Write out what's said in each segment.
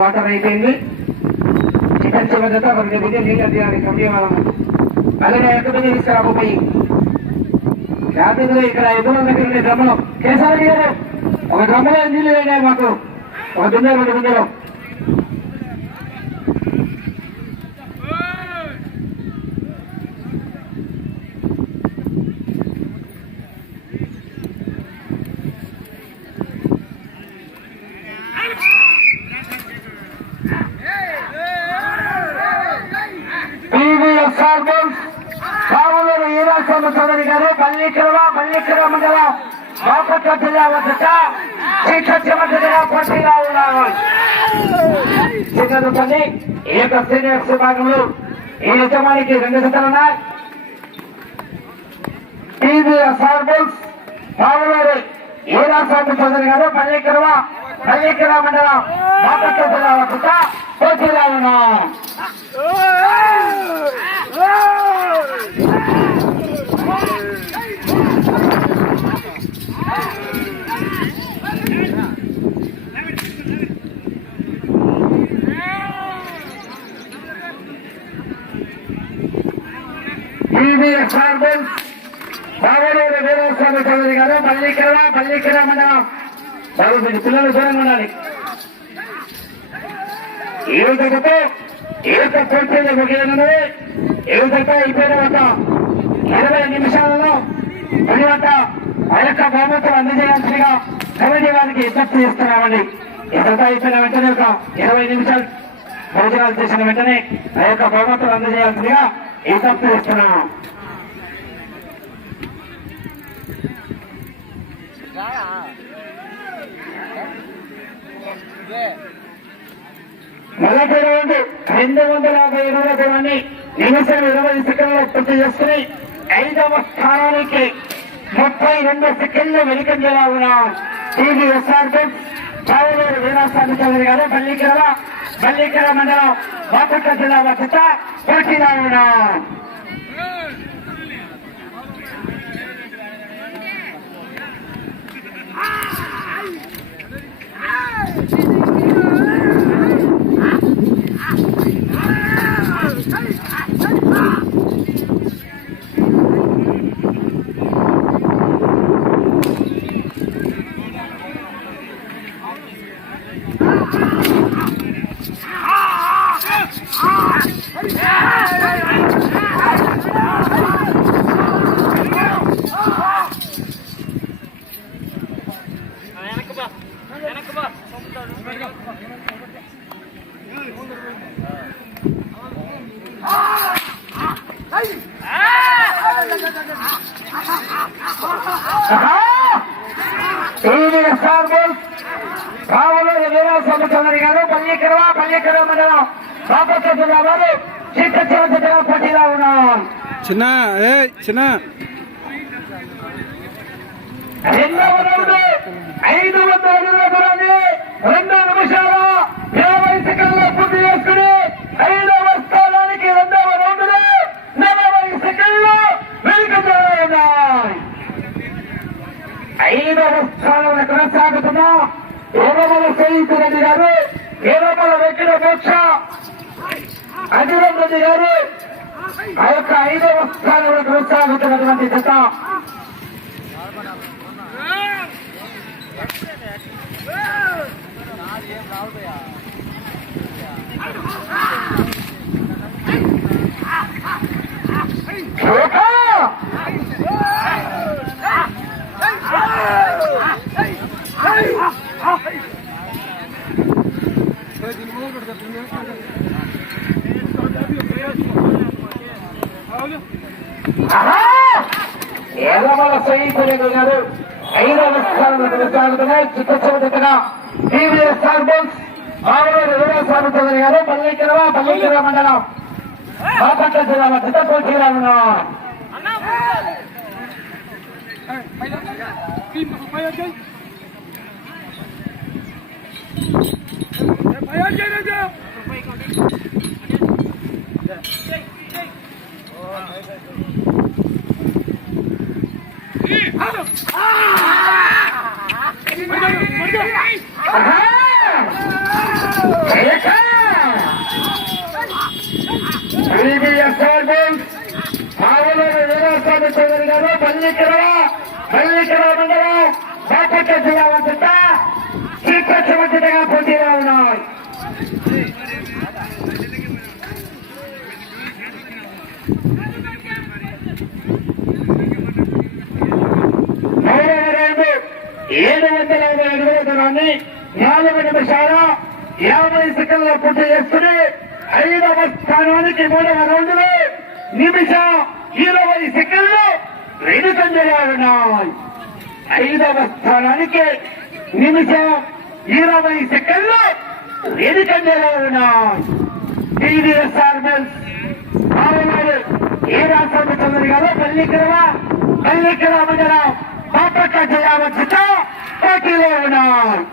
Water అయిపోయింది. Chicken చివరితో రెండు బియ్యం నీళ్ళు తీయాలి సమయం అలాగే ఎక్కడ తీసుకురా పోయి రాత్రిలో ఇక్కడ ఎదురు దగ్గర ఉండే డ్రమ్ములు కేసారి గారు. ఒక డ్రమ్ములో నీళ్ళు వేయాలి మాకు. ఒక బిందె రెండు బిందెలు టీవీఎస్ఆర్ బోల్స్ కావులూరు ఈరాస్వామి చౌదరి గారు పల్లికరవ పల్లికర మండలం బాపట్ల జిల్లా వద్ద శ్రీకృష్ణ ఉన్నారు. చిన్నపల్లి ఈ యొక్క సీనియర్స్ విభాగంలో ఈ యజమానికి రెండు జతలు ఉన్నాయి. టీవీఎస్ఆర్ బోల్స్ ఏ రాష్ట్రానికి చౌదరి గారు పల్లికరవ పల్లికర మండలం బాపట్ల జిల్లా వద్ద పోటీలో ఉన్నాం టీవీఎస్ హార్బన్ బాబులూరు వీరస్వామి చౌదరి గారు పల్లికర పల్లికర మండలం. బాబు మీరు పిల్లలు దూరంగా ఉండాలి. ఏడుతో ఏక పోటీలు ముగియనున్నది ఏడుతో అయిపోయిన ఒక ఇరవై నిమిషాలలో తర్వాత ఆ యొక్క బహుమతులు అందజేయాల్సిందిగా కమిటీ వారికి విజ్ఞప్తి చేస్తున్నామండి. ఇదంతా అయిపోయిన వెంటనే ఒక ఇరవై నిమిషాలు భోజనాలు చేసిన వెంటనే ఆ యొక్క బహుమతులు అందజేయాల్సిందిగా విజ్ఞప్తి చేస్తున్నాము. నలభై రెండు రెండు వందల యాభై ఎనిమిది నిమిషం ఇరవై సెకండ్లు పూర్తి చేసుకుని ఐదవ స్థానానికి ముప్పై రెండు సెకండ్లు వెనుకంజలా ఉన్నాం. టీవీ ఎస్ఆర్ వీరాస్వామి చౌదరి గారు బల్లికెర బల్లికెర మండలం బాపట్ల జిల్లా వద్ద పోటీలో ఉన్నాం. Ah! కావలూరు వీరాస్వామి చౌదరి గారు పల్లికరవ పల్లికర మండలం బాపట్ల జిల్లా వారు శ్రీకృష్ణ జిల్లా పోటీలో ఉన్నాం చిన్న ఏ చిన్న. రెండవ రౌండ్ ఐదు వందల అడుగుల దూరాన్ని రెండు నిమిషాలు ఇరవై పూర్తి చేసుకుని ఐదు స్థానానికి రెండవ రౌండ్లో నలభై సెకండ్లు వెనుక ఉన్నాయి ఐదవ స్థానంలో కొనసాగుతున్న ఎర్రమల సైనికు రెడ్డి గారు ఎర్రమల వెంకట మోక్ష. అజిరం రెడ్డి గారు ఆ యొక్క ఐదవ స్థానంలో కొనసాగుతున్నటువంటి జత. కేక! ఎర్రమల సైనికులు గారు ఐదవ స్థానంలో కొనసాగుతున్నాయి చిత్తచోదకగా టీవీఎస్ సార్బోల్స్ ఆవులూరు వీరస్వామి చౌదరి గారు పల్లికరవ పల్లికర మండలం బాపట్ల జిల్లా మధ్య పోటీలో மாவட்ட வீரசாமி சோதரிகாரோ பள்ளிக்கிறோம் పల్లికర మండలం బాపట్ల జిల్లా వద్ద చీకచ్చమచ్చిగా పోటీలో ఉన్నాయి ఏడు వందల యాభై అడుగుల దూరాన్ని నాలుగు నిమిషాల యాభై సెకండ్ల పూర్తి చేసుకుని ఐదవ స్థానానికి మూడవ రౌండ్ నిమిషం ఇరవై సెకండ్లు. వెనుకంజలో ఉన్నాయి ఐదవ స్థానానికి నిమిషం ఇరవై సెకండ్లు వెనుకంజలో ఉన్నాయి టీవీఎస్ఆర్ మిల్స్ బాలనాడు ఏ రాష్ట్రానికి చంద్ర గారు పల్లికర పల్లికర మండలం బాపట్ల జిల్లా వచ్చి పోటీలో ఉన్నారు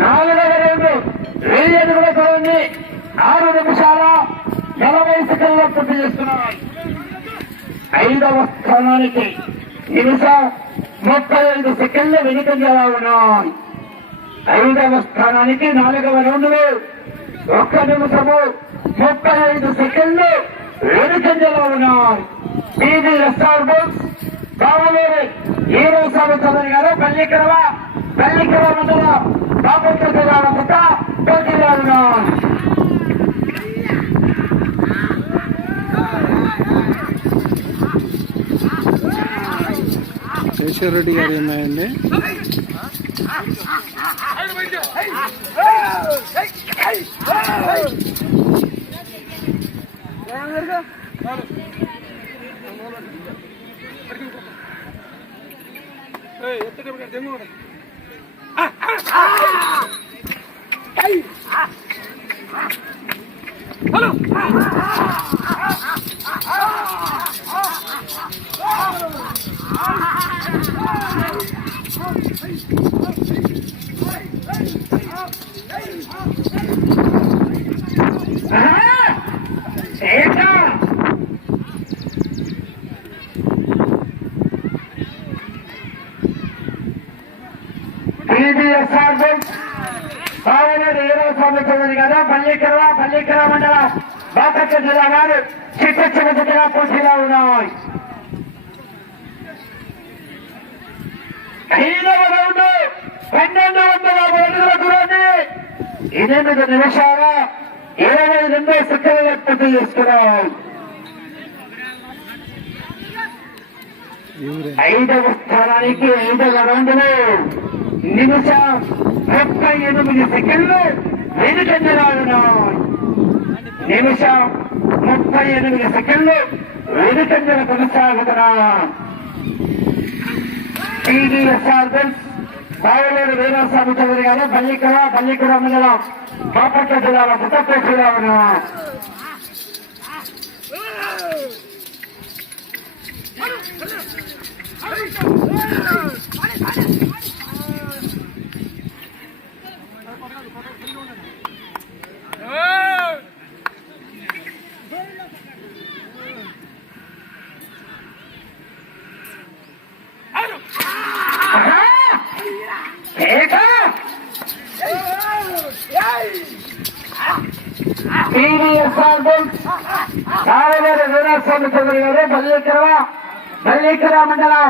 నాలుగవ రౌండ్ వెయ్యి అడుగుల దూరాన్ని ఆరు నిమిషాల నలభై తెలియజేస్తున్నాను ఐదవ స్థానానికి నిమిషం ముప్పై ఐదు సెకండ్లు వెనుకంజలా ఉన్నాయి. ఐదవ స్థానానికి నాలుగవ రౌండ్లు ఒక్క నిమిషము ముప్పై ఐదు సెకండ్లు వెనుకంజలో ఉన్నాయి. బీజీ ఎస్ఆర్ బుక్స్ కావలేరు ఈ రోజు చౌదరి గారు పల్లికరవ పల్లికర మండలం బాపట్ల జిల్లా వద్ద పోటీలో ఉన్నాయి. కేశవర్ రెడ్డి గారు ఉన్నాయండి ఏకా టీడీఎస్ఆర్ బుక్స్ బావనాడు ఏరో స్వామి చౌదరి కదా. పల్లికర పల్లికర మండలం బాపట్ల జిల్లా వారు ఉన్నాయి. ఐదవ రౌండ్ పన్నెండు వందల యాభై అడుగుల దూరాన్ని ఎనిమిది నిమిషాల ఇరవై రెండు సెకండ్ల పూర్తి చేసుకున్నాం. ఐదవ స్థానానికి ఐదవ రౌండ్లో నిమిషం ముప్పై ఎనిమిది సెకండ్లు వెనుకంజలా నిమిషం ముప్పై ఎనిమిది సెకండ్లు వెనుకంజల కొనసాగుతున్నాం. టీడీఎస్ఆర్ బెల్స్ బావలేరు వీరాస్వామి చౌదరి గారు పల్లికర పల్లికర మండలం బాపట్ల జిల్లాలో పుట్టపోటీలో ఉన్నా ఏకా టీవీఎస్ఆర్ సారవేరు వీరాస్వామి చౌదరి గారు మల్లీకర మల్లీకర మండలం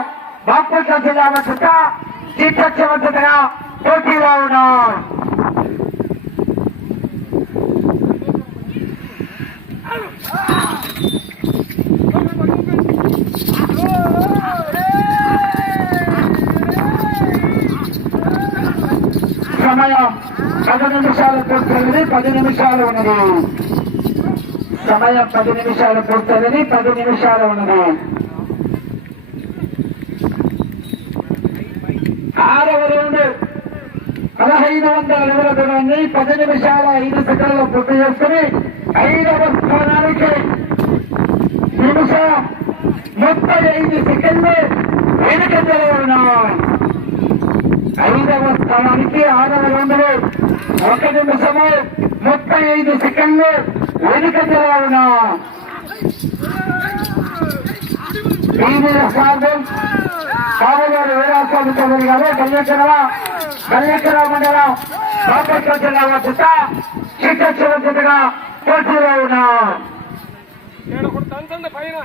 బాపట్ల జిల్లా వద్ద చిత్తచ్చవద్దగా పోటీలో ఉన్నారు సమయం. పది నిమిషాలు పూర్తయింది పది నిమిషాలు ఉన్నది. సమయం పది నిమిషాలు పూర్తయింది పది నిమిషాలు ఉన్నది. ఆరవ రౌండ్ పదహైదు వందల అడుగుల దూరాన్ని పది నిమిషాల ఐదు సెకండ్లు పూర్తి చేసుకుని ఐదవ స్థానానికి నిమిషం ముప్పై ఐదు సెకండ్లు వెనుకంజలో ఉన్నాయి ఐదవ స్థానానికి ఆరవ రౌండ్లు ఒక నిమిషము ముప్పై ఐదు సెకండ్లు వెనుకంజలో ఉన్నా టీవీఎస్ మార్గం బాబుగారు వీరాస్వామి చౌదరి గారు కన్యాకర కన్యాకర మండలం బాపట్ల జిల్లా వద్ద చిట్ట చివరిగా పోటీలో ఉన్నా నేను ఒకటి తంతంది పైన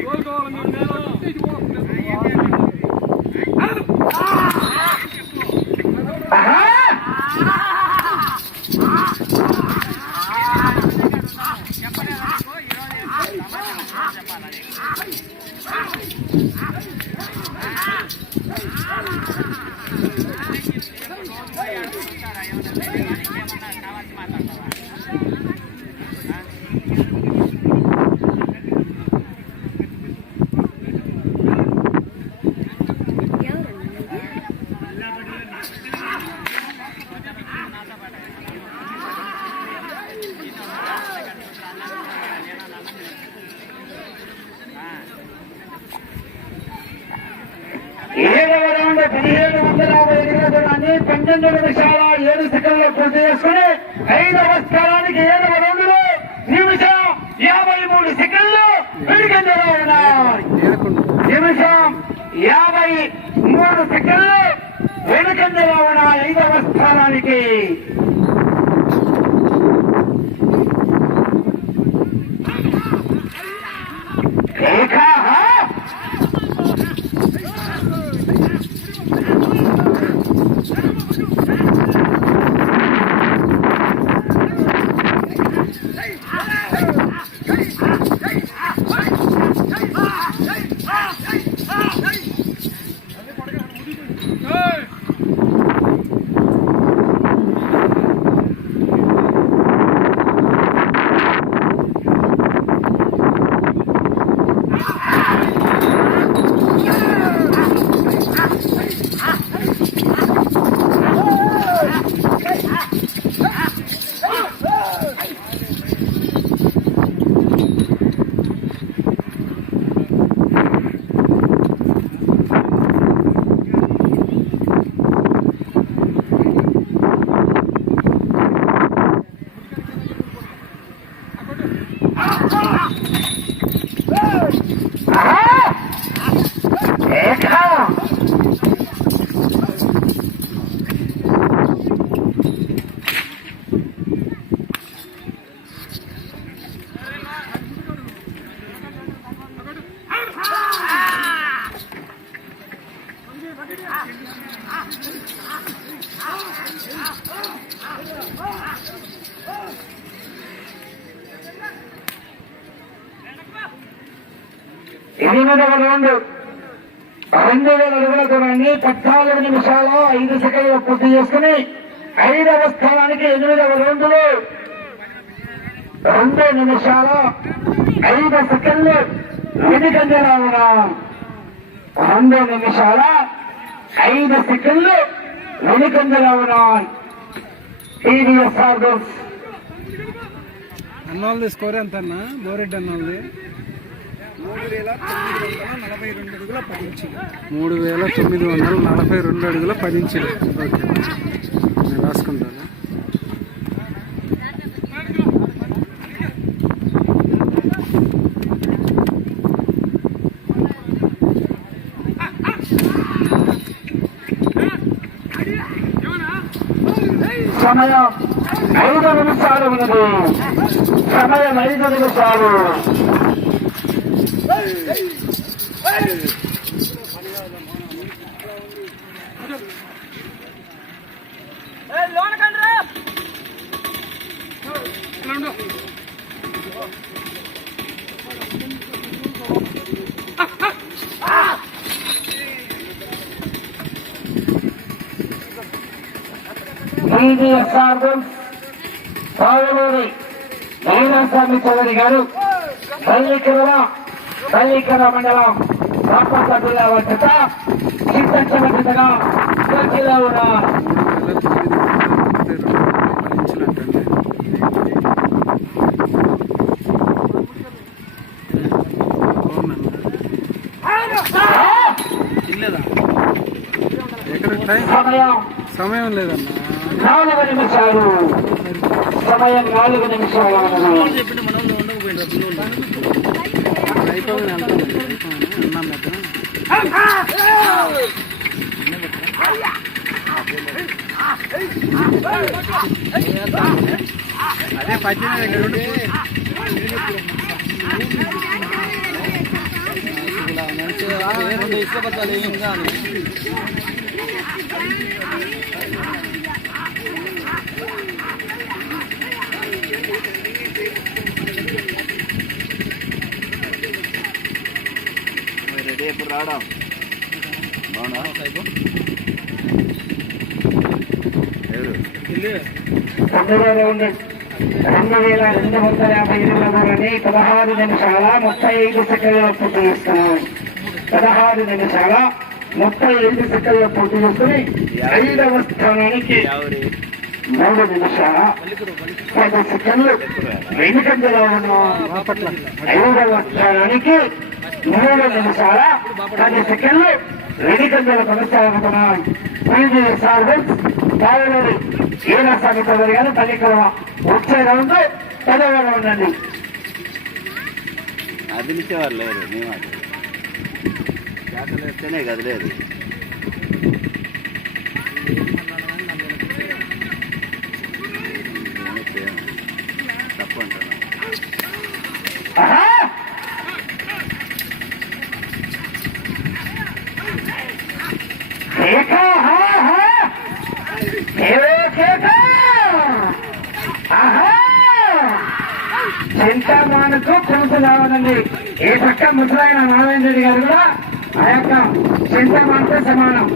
కోలుకోవాలి మీరు నేను ఇది ఏడవ రౌండ్ పదిహేడు వందల యాభై ఎనిమిది పన్నెండు నిమిషాల ఏడు సెకండ్లు పూర్తి చేసుకుని ఐదవ స్థానానికి ఏడవ రెండు నిమిషం యాభై మూడు సెకండ్లు వెనుకంజలో ఉన్నాయి నిమిషం యాభై మూడు సెకండ్లు వెనుకంజలో ఉన్నాయి ఐదవ స్థానానికి. ఏకా ఎనిమిదవ రౌండ్ రెండు వేల అడుగుల దూరాన్ని పద్నాలుగు నిమిషాల ఐదు సెకండ్లు పూర్తి చేసుకుని ఐదవ స్థానానికి ఎనిమిదవ రౌండ్లో రెండు నిమిషాల ఐదు సెకండ్లు వెనుకంజలో ఉన్నాం రెండు నిమిషాల ఐదు సెకండ్లు వెనుకంజలో ఉన్నాం టీవీఎస్ఆర్ అన్నోళ్ళది స్కోర్ ఎంత అన్న బోరెడ్డి అన్నోళ్ళది. మూడు వేల తొమ్మిది వందల నలభై రెండు అడుగుల పది ఇంచులు. ఓకే. నేను రాసుకుంటాను. సమయం ఐదు నిమిషాలు ఉంది సమయం ఐదు నిమిషాలు పావులూరి వీరస్వామి చౌదరి గారు పల్లికర పల్లికర మండలం. ఉన్నారు ఎక్కడ టైం? సమయం. సమయం లేదన్నా. నాలుగు నిమిషాలు. సమయం నాలుగు నిమిషాలు. ఉన్నది. అయిపోయింది అదే పద్దెనిమిది దగ్గర ఉండి రెండు ఇష్టపడాలి ఇంకా రావడం బాగున్నా? ఏడు. తొమ్మిదో రెండు వేల రెండు వందల యాభై ఏళ్ళ పదహారు నిమిషాల ముప్పై ఐదు సెకండ్ల. పూర్తి చేస్తున్నాం పదహారు నిమిషాల ముప్పై ఐదు సెకండ్ల. పూర్తి చేసుకుని ఐదవ స్థానానికి మూడు నిమిషాల పది సెకండ్లు వెనుకంజలో ఉన్న ఐదవ స్థానానికి మూడు నిమిషాల పది సెకండ్లు వెనుకంజలు కొనసాగుతున్నాం. పీజీ సార్వెన్స్ ఈరస్వామి చౌదరి గారు పల్లికల వచ్చే రౌండ్ పదవ రౌండ్ అండి అదిలిచేవారు లేరు నీ మాట జాతర వేస్తేనే కదలేదు. చింతామానకు కొలుసు రావదండి ఏ పక్క ముసలాయన నారాయణ రెడ్డి గారు కూడా ఆ యొక్క చింతమానతో సమానం.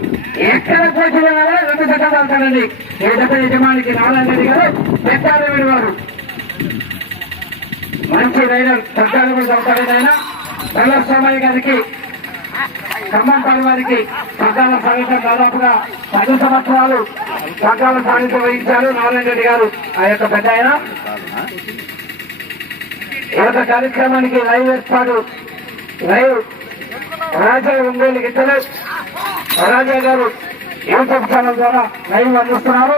ఎక్కడ కోర్టులో రెండు చట్టాలు అవుతాడండి ఏ జత యజమానికి నారాయణ రెడ్డి గారు పెట్టారు వారు మంచి రైడర్ సర్కారు కూడా చదువుతాడు ఆయన. ప్రహ్లాద్ గారికి ఖమ్మంపాలి వారికి పగ్గాల సాగితం దాదాపుగా పది సంవత్సరాలు పగ్గాల సాగితం వహించారు నారాయణ రెడ్డి గారు. ఆ యొక్క పెద్ద ఆయన. ఈ యొక్క కార్యక్రమానికి లైవ్ ఏర్పాటు. లైవ్ రాజా ఒంగోలు గిట్టలు రాజా గారు యూట్యూబ్ ఛానల్ ద్వారా లైవ్ అందిస్తున్నారు.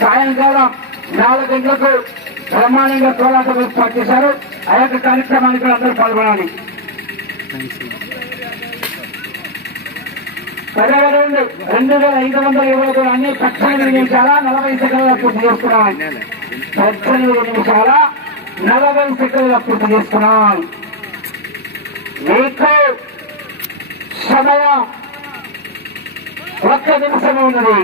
సాయంకాలం నాలుగు గంటలకు బ్రహ్మాండంగా కోలాటం ఏర్పాటు చేశారు. ఆ యొక్క కార్యక్రమానికి అందరూ పాల్గొనాలి. పదవ రెండు వేల ఐదు వందల ఇరవై కూడా అన్ని పద్దెనిమిది నిర్మించాలా నలభై సెకండ్ల పూర్తి ముప్పై ఐదు నిమిషాల నలభై సెకండ్ల పూర్తి చేసుకున్నాం. మీకు సమయం ఒక్క నిమిషం ఉన్నది.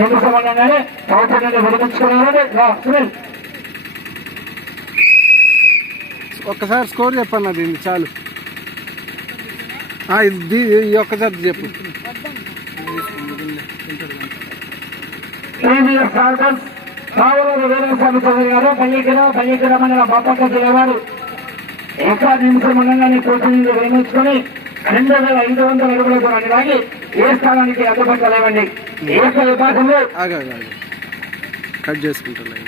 నిమిషం ఉండగానే పౌర్ణమిని విడిపించుకున్నారని ఒక్కసారి స్కోర్ చెప్పండి దీన్ని చాలు. ఇది ఒక్కసారి చెప్పు. మీద స్టార్టర్ కావలూరు వీరస్వామి చౌదరి గారు పల్లికర పల్లికర మండల బాపట్ల జిల్లా వారు. ఎక్కడ నిమిషం ఉండగానే కోర్టు నుండి విరమించుకొని రెండు వేల ఐదు వందల అడుగుల దూరాన్ని లాగి ఏ స్థానానికి అందుబాటులో లేవండి ఏ విభాగంలో కట్ చేసుకుంటున్నాయి.